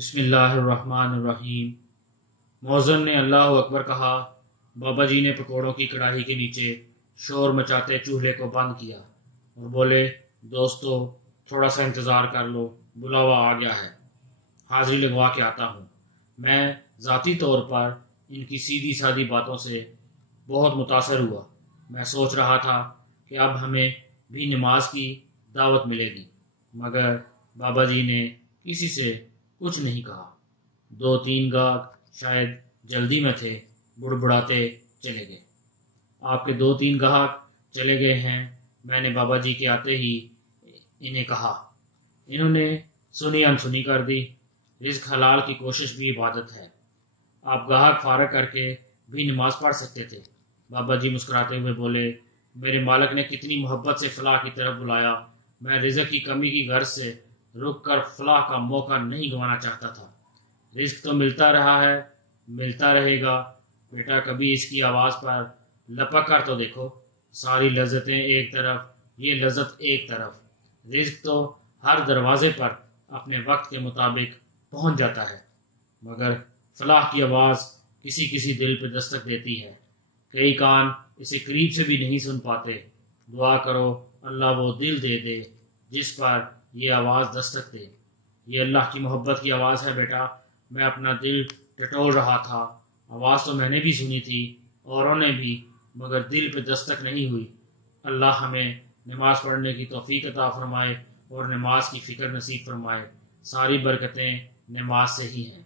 بسم اللہ الرحمن الرحیم۔ مؤذن نے اللہ اکبر کہا۔ بابا جی نے پکوڑوں کی کڑاہی کے نیچے شور مچاتے چولہے کو بند کیا اور بولے، دوستو تھوڑا سا انتظار کر لو، بلاوا آ گیا ہے، حاضری لگوا کے آتا ہوں۔ میں ذاتی طور پر ان کی سیدھی سادی باتوں سے بہت متاثر ہوا۔ میں سوچ رہا تھا کہ اب ہمیں بھی نماز کی دعوت ملے گی، مگر بابا جی نے کسی سے کچھ نہیں کہا۔ 2-3 گاہک شاید جلدی میں تھے، بڑبڑاتے چلے گئے۔ آپ کے 2-3 گاہک چلے گئے ہیں۔ میں نے بابا جی کے آتے ہی انہیں کہا۔ انہوں نے سنی انسنی کر دی۔ رزق حلال کی کوشش بھی عبادت ہے، آپ گاہک فارغ کر کے بھی نماز پڑھ سکتے تھے۔ بابا جی مسکراتے ہوئے بولے، میرے مالک نے کتنی محبت سے فلاح کی طرف بلایا، میں رزق کی کمی کی غرض سے رک کر فلاح کا موقع نہیں گنوانا چاہتا تھا۔ رزق تو ملتا رہا ہے، ملتا رہے گا۔ بیٹا کبھی اس کی آواز پر لپک کر تو دیکھو، ساری لذتیں ایک طرف، یہ لذت ایک طرف۔ رزق تو ہر دروازے پر اپنے وقت کے مطابق پہنچ جاتا ہے، مگر فلاح کی آواز کسی کسی دل پہ دستک دیتی ہے، کئی کان اسے قریب سے بھی نہیں سن پاتے۔ دعا کرو اللہ وہ دل دے دے جس پر یہ آواز دستک دے۔ یہ اللہ کی محبت کی آواز ہے بیٹا۔ میں اپنا دل ٹٹول رہا تھا، آواز تو میں نے بھی سنی تھی، اوروں نے بھی، مگر دل پہ دستک نہیں ہوئی۔ اللہ ہمیں نماز پڑھنے کی توفیق عطا فرمائے اور نماز کی فکر نصیب فرمائے۔ ساری برکتیں نماز سے ہی ہیں۔